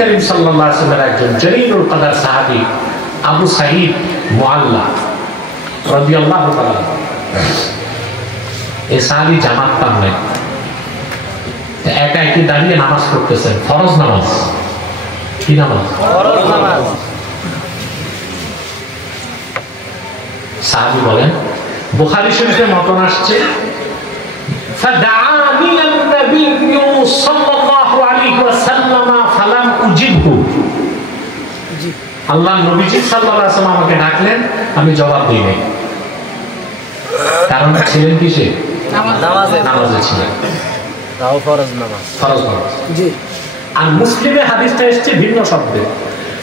করিম সাল্লাল্লাহু আলাইহি ওয়াসাল্লামের একজন জলিলুল কদর সাহাবী আবু সাঈদ মুআল্লা রাদিয়াল্লাহু তাআলা, এই সাহাবী জামাত পান নাই, একা একই দাঁড়িয়ে নামাজ পড়তেছেন, ফরজ নামাজ। কি নামাজ? ফরজ নামাজ। সাহাবী বলেন, বুখারী শরীফে মতন আসছে, ফাদাআনি আন-নবী সাল্লাল্লাহু আলাইহি ওয়াসাল্লাম ফালাম উজিবহু। আল্লাহর নবীজি সাল্লাল্লাহু আলাইহি ওয়াসাল্লাম আমাকে ডাকলেন, আমি জবাব দিই নাই। কারণ ছিলেন কিসে? নামাজে ছিলেন। তাও ফরজ নামাজ। ফরজ নামাজ। জি। আর মুসলিমে হাদিসটা এসেছে ভিন্ন শব্দে,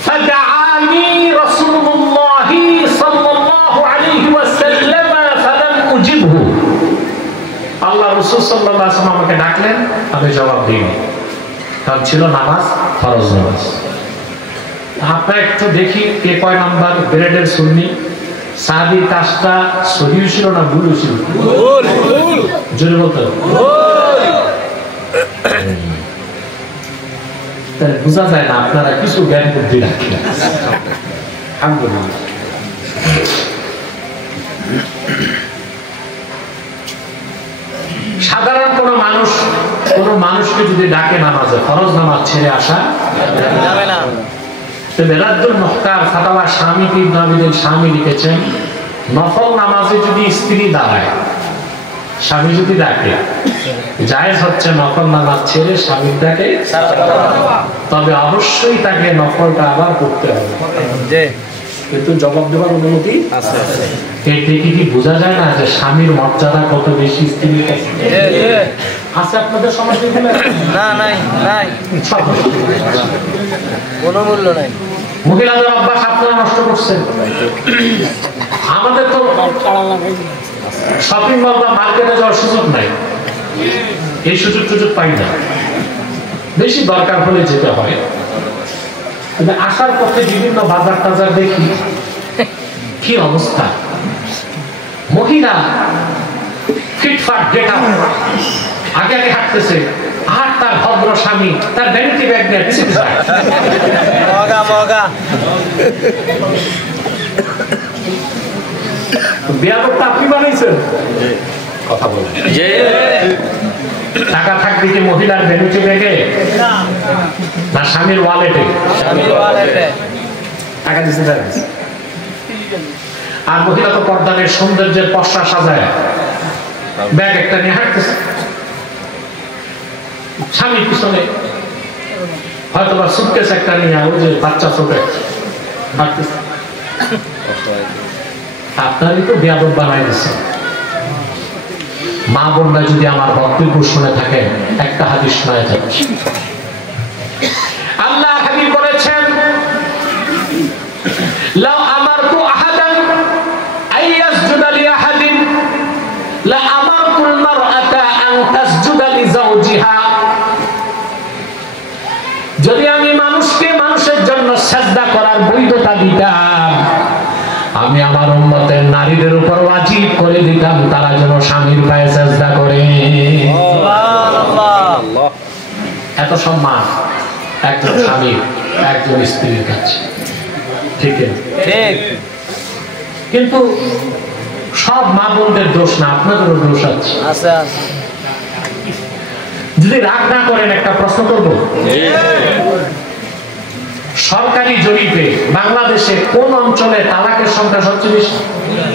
ফাদাআনি রাসূলুল্লাহ সাল্লাল্লাহু আলাইহি ওয়াসাল্লাম ফালাম উজিবহু। আল্লাহ রাসূল সাল্লাল্লাহু আলাইহি ওয়াসাল্লাম আমাকে ডাকলেন, আমি জবাব দিইনি। কারণ ছিল নামাজ, ফরজ নামাজ। আপনারা একটু দেখি কে কয় নাম্বার গ্রেডের সুন্নি। সাহাবীর কাজটা সহিহ ছিল না ভুল ছিল? ভুল। জোরে বলতে বোঝা যায় না আপনারা কিছু জ্ঞান বুদ্ধি রাখেন। সাধারণ কোন মানুষকে যদি ডাকে নামাজে, ফরজ নামাজ ছেড়ে আসা যাবে না। বেরাদুল মুখতার ফাতাওয়া শামী ইবনে আবিদিন শামী লিখেছেন, নফল নামাজে যদি স্ত্রী দাঁড়ায়, স্বামী যদি ডাকে, জায়েজ হচ্ছে নফল নামাজ ছেড়ে স্বামীর ডাকে, তবে অবশ্যই তাকে নফলটা আবার পড়তে হবে, কিন্তু জবাব দেওয়ার অনুমতি আছে। এর থেকে কি বোঝা যায় না যে স্বামীর মর্যাদা কত বেশি স্ত্রীর কাছে আছে? আপনাদের সমাজে না, নাই, কোনো মূল্য নাই। মহিলাদের অভ্যাস আপনারা নষ্ট করছেন। আমাদের তো শপিং মল বা মার্কেটে যাওয়ার সুযোগ নাই, এই সুযোগ পাই না, বেশি দরকার হলে যেতে হয়। কিন্তু আসার পথে বিভিন্ন বাজার টাজার দেখি কি অবস্থা, মহিলা ফিটফাট গেটআপ, আগে আগে হাঁটতেছে, আর তার ভদ্র স্বামী তার ভ্যানিটি ব্যাগ নিয়ে পিছিয়ে বিয়াদবটা আপনি বানাইছেন? কথা বলেন। টাকা থাকবে কি মহিলার ভ্যানিটি ব্যাগে না স্বামীর ওয়ালেটে? টাকা দিচ্ছে আর মহিলা তো পর্দানের সৌন্দর্যের পশা সাজায় ব্যাগ একটা নিয়ে হাঁটতেছে, স্বামীর পিছনে হয়তো বা সুটকেস একটা নিয়ে ওই যে বাচ্চা ছোটে হাঁটতেছে। আপনারই তো বেয়াদব বানাই দিচ্ছে। মা বোনরা যদি আমার বক্তব্য শুনে থাকেন, একটা হাদিস শোনায় যাচ্ছে। আল্লাহ হাবিব বলেছেন, লাউ আমারতু আহাদান আইয়াসজুদা লিআহাদিন লা আমারতুল মারআতা আন তাসজুদা লিজাওজিহা। যদি আমি মানুষকে মানুষের জন্য সিজদা করার বৈধতা দিতাম, আমি আমার উম্মতের নারীদের উপর ওয়াজিব করে দিতাম তারা যেন স্বামীর পায়ে সিজদা করে। সুবহানাল্লাহ। এত সম্মান একজন স্বামীর একজন স্ত্রীর কাছে, ঠিক ঠিক। কিন্তু সব মা বোনদের দোষ না, আপনাদেরও দোষ আছে। যদি রাগ না করেন একটা প্রশ্ন করবো, সরকারি জরিপে বাংলাদেশে কোন অঞ্চলে তালাকের সংখ্যা সবচেয়ে বেশি?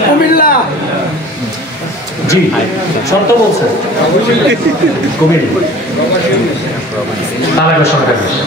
কুমিল্লা। জি, শর্ত বলছে কুমিল্লা তালাকের সংখ্যা বেশি।